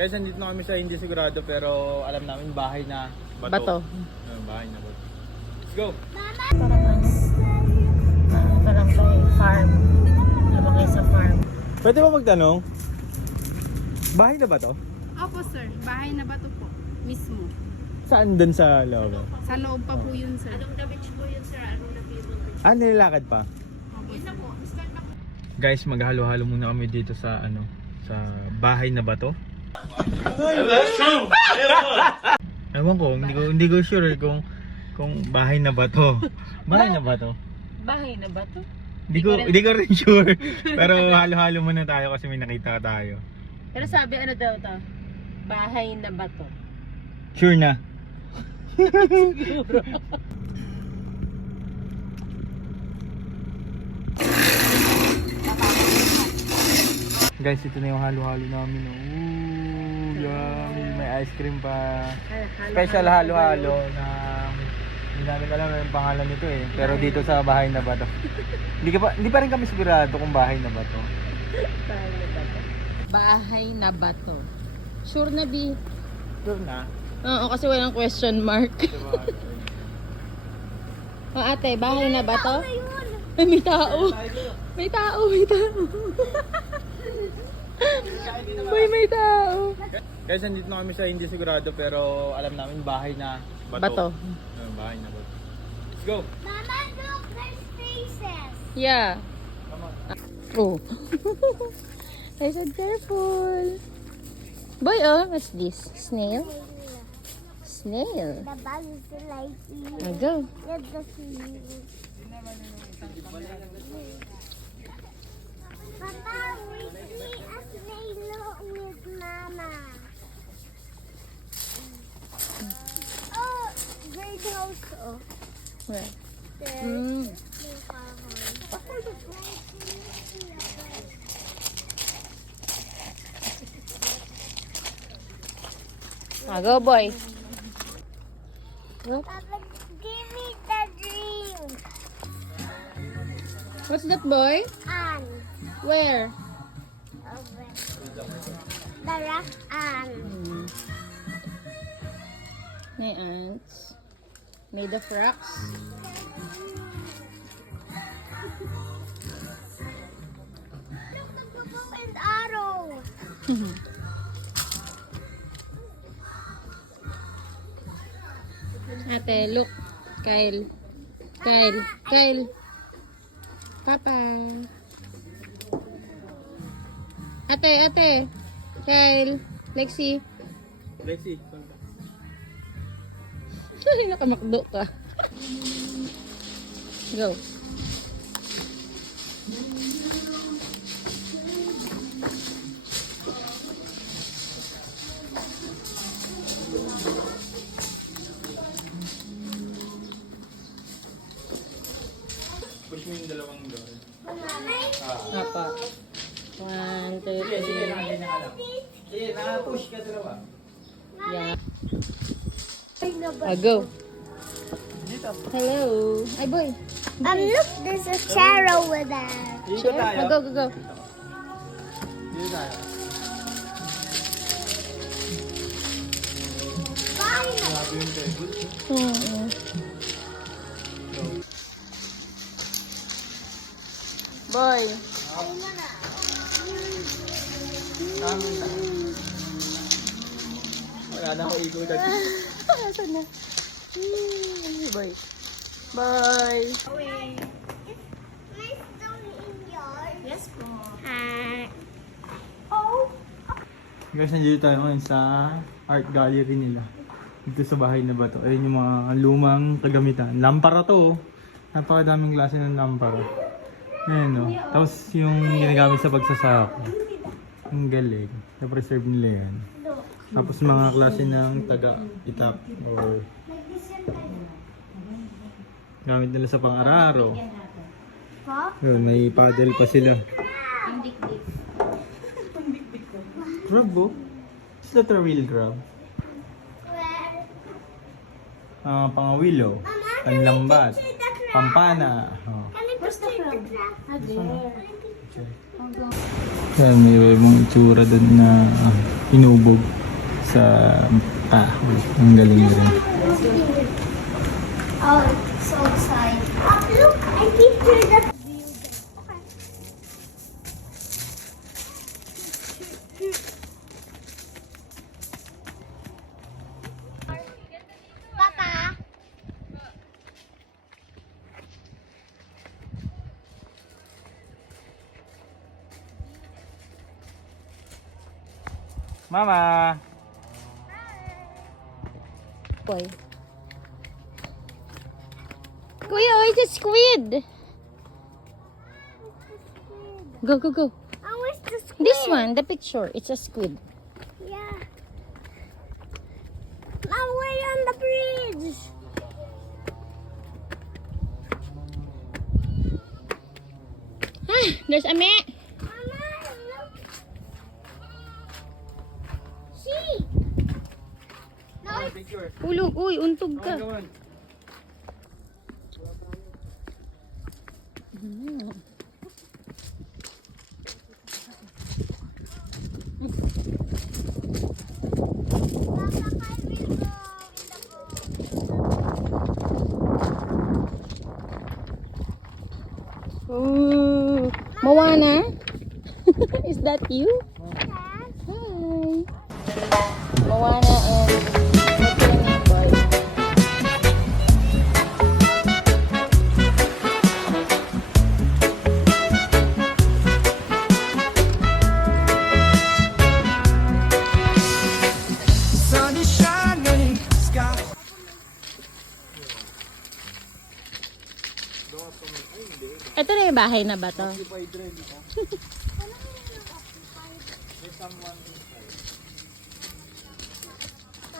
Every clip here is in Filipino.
Guys, nandito na kami sa hindi sigurado pero alam namin bahay na bato. Bahay na bato. Let's go! Parang parang kay farm. Labang kayo sa farm. Pwede ba magtanong? Bahay na ba to? Opo sir, bahay na ba to po? Mismo. Saan dun sa loob? Sa loob pa po yun sir. Anong damage po yun, sir? Anong damage? Ah, nilalakad pa? Yun na po. Start na po. Guys, maghalo-halo muna kami dito sa sa bahay na bato. Ewan ko, hindi ko sure kung bahay na bato. Bahay na bato. Bahay na ba to? Hindi ko rin sure. Pero halo-halo muna tayo kasi may nakita tayo. Pero sabi ano daw to? Bahay na ba to? Sure na. Guys, ito na yung halo-halo namin. Ooh, yummy. May ice cream pa. Special halo-halo na hindi namin alam yung pangalan nito eh. Pero dito sa bahay na ba to? Hindi pa rin kami sigurado kung bahay na ba to. Bahay na ba to? Bahay na ba to? Sure na, B? Sure na. Oo, kasi walang question mark. Diba? O ate, bahay na ba to? Ay, may tao. May tao, may tao. Boy, may tao. Guys, nandito na kami sa hindi sigurado pero alam namin bahay na bato. Bahay na bato. Let's go! Mama, look, there's faces. Yeah. Oh. I said careful. Boy, oh, what's this? Snail? Snail. The bug is like Now go. Let the see. Papa, we see a snail with Mama. Oh, birdhouse. Oh, Where? there. Mm. Now go, boy. What? Papa, give me the drink. What's that, boy? And Where? over. The rock and. May ants. Made of rocks. Look, the bow and arrow. Ate, look. Kyle. Kyle. Kyle. Papa. Ate. Kyle. Lexi. Lexi, Sorry, nakamakdo ka. Go. push mo yung dalawang door. Apa. 1, 2, 3. Sige, naka-push ka dalawa. Yeah. Go. Hello. Ay, boy. Look, there's a chair over there. Dito tayo. Go. Dito tayo. Bye. Grabe yung table. Boy. Wala na ako ego na. Asan na? Boy. Bye. Is my stone in yours? Yes po. Oh. Guys, nandito tayo ngayon sa art gallery nila. Dito sa bahay na bato. Ayun yung mga lumang kagamitan. Lampara to. Napakadaming klase ng lampara. Ayan o. Tapos yung ginagamit sa pagsasako. Ang galing. Na-preserve nila yan. Tapos mga klase ng taga-itap or gamit nila sa pang-araro. Yun, may paddle pa sila. Crab oh. Is that a real crab? Where? Pangawilo, panlambat, pampana. Oh. Can I push the crab? Yan, may mga itsura doon na inubog sa kahoy. Ang galing rin. Oh, it's so exciting. Look, I pictured the view. Okay. Papa. Mama! Boy. Kuya, oh, it's a squid. Go, go, go. I wish the squid. This one, the picture, it's a squid. Yeah. Mom, we're on the bridge. Ah, there's a me. Mama, look. See? No, it's Ulog, uy, untog ka. Ooh, Moana? Is that you? Hi. Moana and what's your name, boy? Sun is shining, sky. Ito na yung bahay na ba to?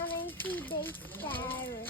and I see they stare.